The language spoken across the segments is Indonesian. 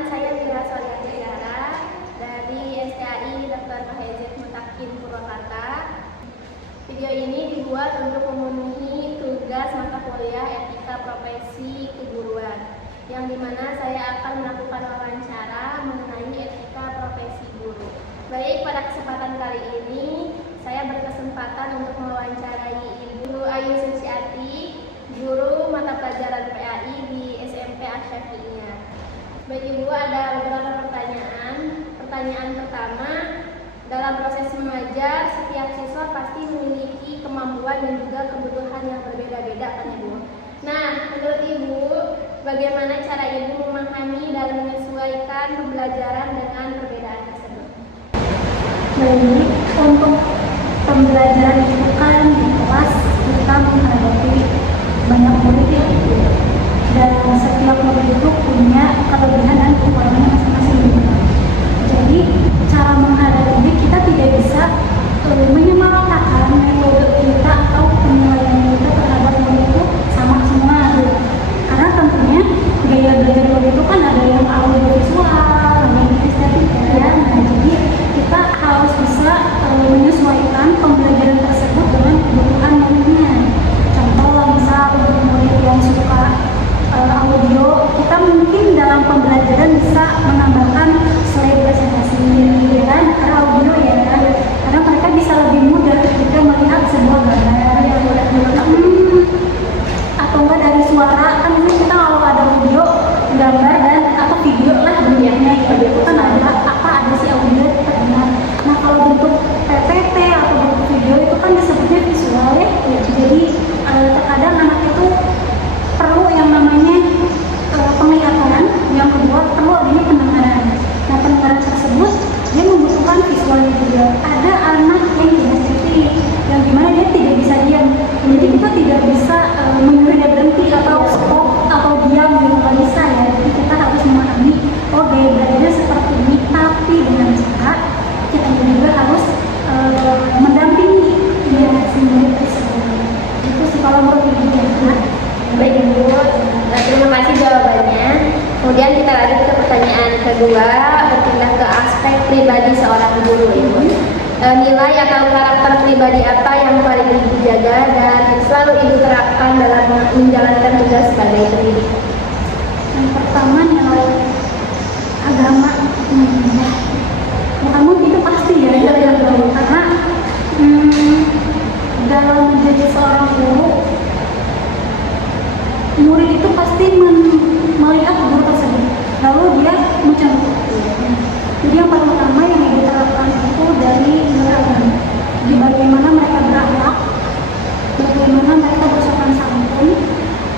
Perkenalkan, saya Wira Solianti dari STAI Dr. Mahezet Mutakin Purwakarta. Video ini dibuat untuk memenuhi tugas mata kuliah Etika Profesi Keguruan, yang dimana saya akan melakukan wawancara mengenai etika profesi guru. Baik, pada kesempatan kali ini saya berkesempatan untuk mewawancarai Ibu Ayu Suciati, guru mata pelajaran PAI di SMP Asy-Syafi'iyah. Baik Ibu, ada beberapa pertanyaan. Pertanyaan pertama, dalam proses mengajar, setiap siswa pasti memiliki kemampuan dan juga kebutuhan yang berbeda-beda kan Ibu? Nah, menurut Ibu, bagaimana cara Ibu memahami dan menyesuaikan pembelajaran dengan perbedaan tersebut? Baik, untuk pembelajaran itu kan di kelas kita menghadapi banyak murid ya, dan setiap murid itu punya kelebihan dan kekurangan masing-masing. Jadi cara menghadapinya kita tidak bisa menyamaratakan metode kita atau penilaian kita terhadap murid itu sama semua, karena tentunya gaya belajar murid itu kan ada yang audiovisual, ada yang estetik ya. Nah, jadi kita harus bisa menyesuaikan pembelajaran tersebut dengan kebutuhan muridnya. Contoh misal untuk murid yang suka audio, kita mungkin dalam pembelajaran bisa menambahkan slide presentasi dan audio ya, karena mereka bisa lebih mudah ketika melihat sebuah gambar yang atau enggak dari suara. Kan ini kita kalau ada audio, gambar dan atau video lah bentuknya itu kan ada si audio terdengar. Nah, kalau bentuk PPT atau bentuk video itu kan disebutnya visual ya. Jadi terkadang anak itu perlu yang namanya penglihatan, yang kedua perlu adanya pendengaran. Nah, pendengaran tersebut dia membutuhkan visualnya juga. Ada anak yang kinestetik, yang dimana dia tidak bisa diam, jadi kita tidak bisa menyuruh dia berhenti atau stop atau diam gitu, nggak bisa ya. Jadi kita harus memahami, oh gaya belajarnya seperti ini, tapi dengan cara kita juga harus mendampingi dia sendiri tersebut. Itu sih kalau menurut Ibu ya. Baik Ibu, terima kasih jawabannya. Kemudian kita lanjut ke pertanyaan kedua, berpindah ke aspek pribadi seorang guru Ibu. Nilai atau karakter pribadi apa yang paling Ibu jaga dan selalu Ibu terapkan dalam menjalankan tugas sebagai pendidik? Yang pertama, nilai agama. Kamu itu pasti ya, karena dalam menjadi seorang guru, murid itu pasti melihat guru tersebut, lalu dia mencontoh. Jadi yang paling utama yang diterapkan itu dari nilai agama. Jadi bagaimana mereka berakhlak, bagaimana mereka bersopan santun,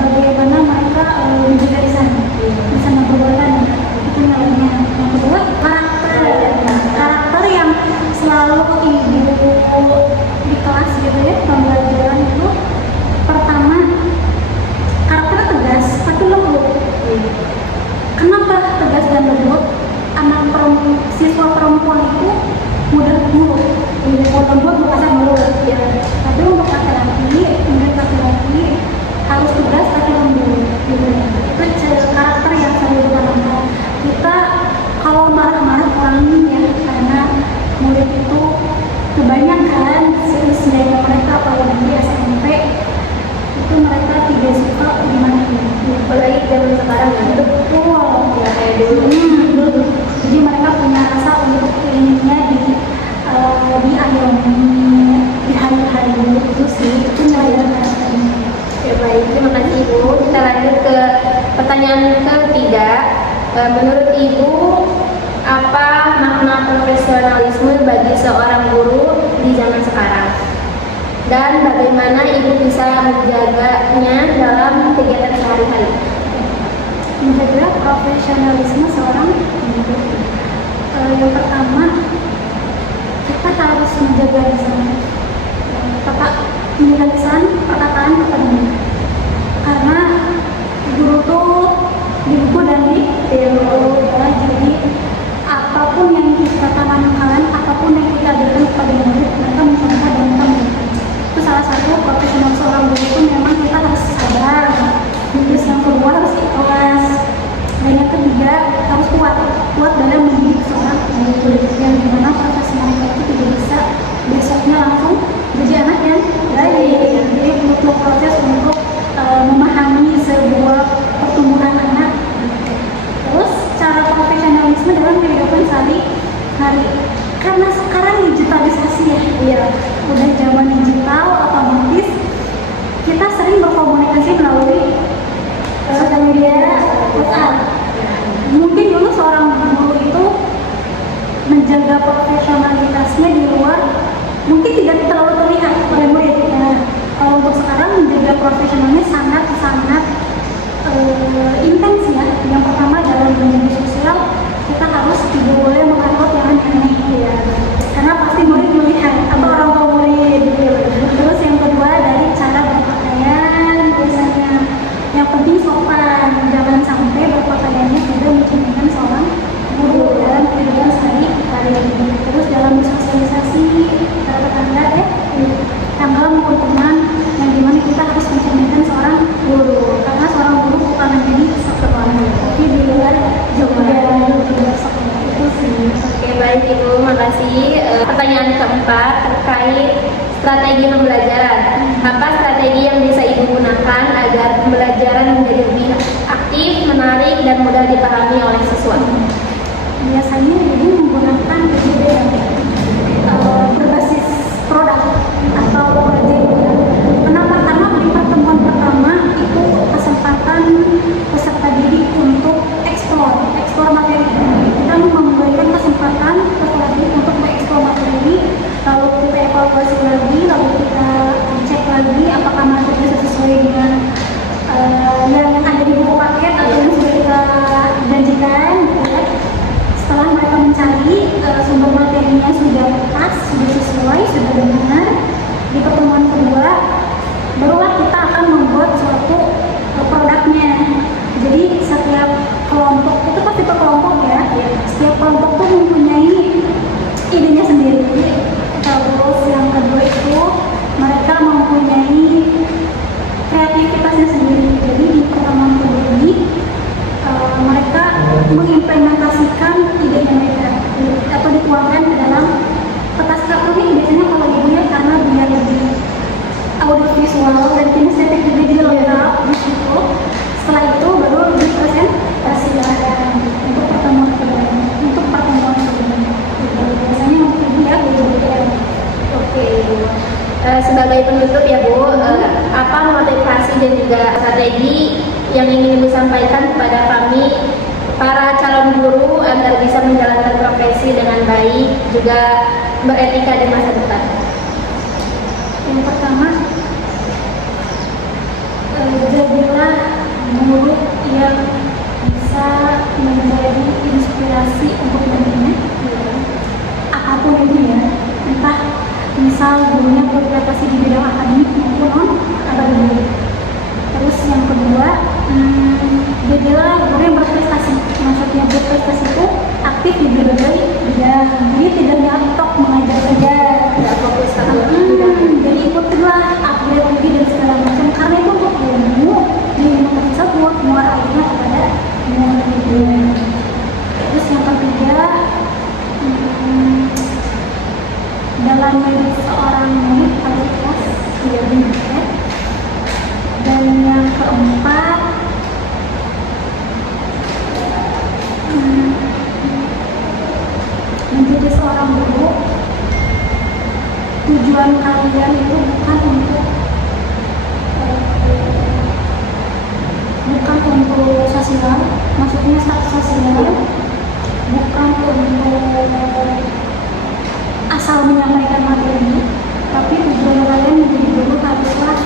bagaimana mereka menjaga lisan perbuatan, itu nilainya. Yang kedua, karakter yang selalu Ibu di kelas gitu ya, pembelajaran itu pertama, karakternya tegas tapi lembut. Kenapa tegas dan lembut? Siswa perempuan itu mudah nurut, lembut bukan nurut ya. Tapi untuk murid laki-laki harus tegas tapi lembut. Itu karakter yang selalu ditanamkan. Kita kalau marah-marah kurangin ya, karena murid itu kebanyakan seusianya mereka apalagi di SMP itu mereka tidak suka gimana gitu. Apalagi zaman sekarang ya, Betul ya kayak dulu. Jadi mereka punya rasa untuk inginnya diayomi, diharu-haru, itu sih, itu nilai karakternya. Ya baik, terima kasih Ibu. Kita lanjut ke pertanyaan ketiga. Menurut Ibu, apa makna profesionalisme bagi seorang guru di zaman sekarang? Dan bagaimana Ibu bisa menjaganya dalam kegiatan sehari-hari? Menjaga profesionalisme seorang guru. Yang pertama, kita harus menjaga lisan, menjaga lisan, perkataan kepada murid. Karena guru tuh di buku dan di ilmu ya. Jadi apapun yang kita tanamkan, apapun yang kita berikan kepada murid, mereka mencontoh dan kita melakukan. Itu salah satu profesional seorang guru itu memang kita harus sadar. Terus yang kedua harus ikhlas, dan yang ketiga harus kuat. kehidupan sehari-hari. Karena sekarang digitalisasi ya, Iya. udah zaman digital, otomatis kita sering berkomunikasi melalui sosial media, WhatsApp. Mungkin dulu seorang guru itu menjaga profesionalitasnya di luar mungkin tidak terlalu terlihat oleh murid. Nah, kalau untuk sekarang menjaga profesionalnya sangat intens ya. Yang pertama dalam media sosial kita harus tidak boleh mengupload yang aneh-aneh ya, karena pasti murid melihat atau orang tua murid gitu. Terus yang kedua dari cara berpakaian, biasanya yang penting sopan, jangan sampai berpakaiannya tidak mencerminkan seorang guru dalam kehidupan sehari-hari. Terus dalam bersosialisasi antara tetangga tangga maupun teman, yang dimana kita harus mencerminkan seorang guru, karena seorang guru bukan menjadi sekolah tapi di luar juga di luar sekolah itu sih. Oke, baik Ibu, makasih. Pertanyaan keempat terkait strategi pembelajaran. Apa strategi yang bisa Ibu gunakan agar pembelajaran menjadi lebih aktif, menarik, dan mudah dipahami oleh siswa? Biasanya Ibu menggunakan PJJ berbasis produk atau proyek. Kenapa? Karena di pertemuan pertama itu kesempatan peserta didik untuk eksplor materi. Kita memberikan kesempatan peserta didik untuk mengeksplor materi, lalu kita evaluasi lagi, lalu kita cek lagi apakah materinya sesuai dengan yang ada di buku paket atau yang sudah kita janjikan. Setelah mereka mencari sumber materinya sudah pas, sudah sesuai, sudah benar, di pertemuan kedua barulah kita akan membuat suatu produknya. Jadi setiap kelompok itu pasti per kelompok ya, setiap kelompok tuh mempunyai idenya sendiri. Terus yang kedua itu mereka mempunyai kreativitasnya sendiri. Jadi di pertemuan kedua ini mereka mengimplementasikan idenya mereka atau dituangkan ke dalam kertas kartu ini. Biasanya kalau ibunya karena biar lebih audiovisual dan kinestetik juga dia lengkap di situ. Setelah itu baru dipresentasikan untuk pertemuan kedua. Biasanya untuk dia berbeda. Oke, Ibu. Sebagai penutup ya Bu, apa motivasi dan juga strategi yang ingin Ibu sampaikan kepada kami para calon guru agar bisa menjalankan profesi dengan baik juga beretika di masa depan? Yang pertama, jadilah guru yang bisa menjadi inspirasi untuk nantinya. Apapun itu ya, entah misal gurunya berprestasi di bidang akademik maupun non akademik. Terus yang kedua, jadilah guru yang berprestasi. Maksudnya berprestasi itu aktif di berbagai bidang. Jadi tidak nyatok mengajar saja, Tidak fokus satu jadi ikutlah upgrade lagi dan segala macam. Karena itu untuk ilmu di ilmu tersebut muara airnya kepada murid. Terus yang ketiga, dalam menjadi seorang murid harus ikhlas, tidak benar. Dan yang keempat, menjadi seorang guru, tujuan kalian itu bukan untuk sosial, maksudnya status sosial, bukan untuk asal menyampaikan materi, tapi tujuan kalian menjadi guru haruslah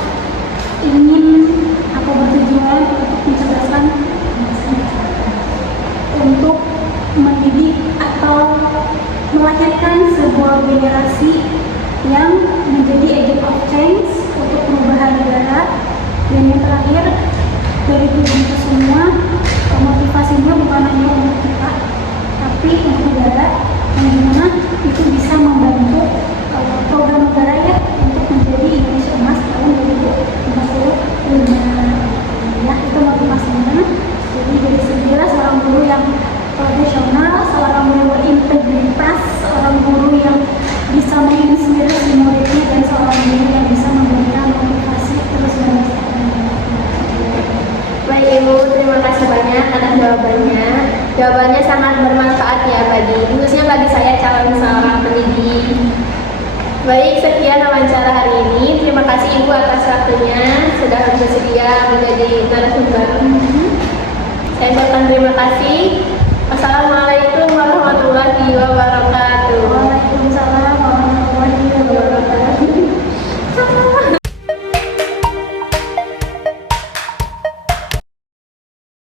ingin atau bertujuan untuk mencerdaskan untuk mendidik atau melahirkan sebuah generasi yang menjadi agent of change untuk perubahan negara. Dan yang terakhir, dari tujuan itu semua, motivasinya bukan hanya untuk kita, tapi untuk negara, yang dimana itu bisa membantu program negara ya untuk menjadi Indonesia Emas tahun 2045. Ya, itu motivasinya. Jadi dari segilah seorang guru yang profesional, seorang guru yang berintegritas, seorang guru yang bisa menginspirasi muridnya, dan seorang guru yang bisa memberikan motivasi terus menerus. Baik Ibu, terima kasih banyak atas jawabannya. Jawabannya sangat bermanfaat ya khususnya bagi saya calon seorang pendidik. Baik, sekian wawancara hari ini. Terima kasih Ibu atas waktunya sudah bersedia menjadi narasumber. Saya ucapkan terima kasih. Wassalamualaikum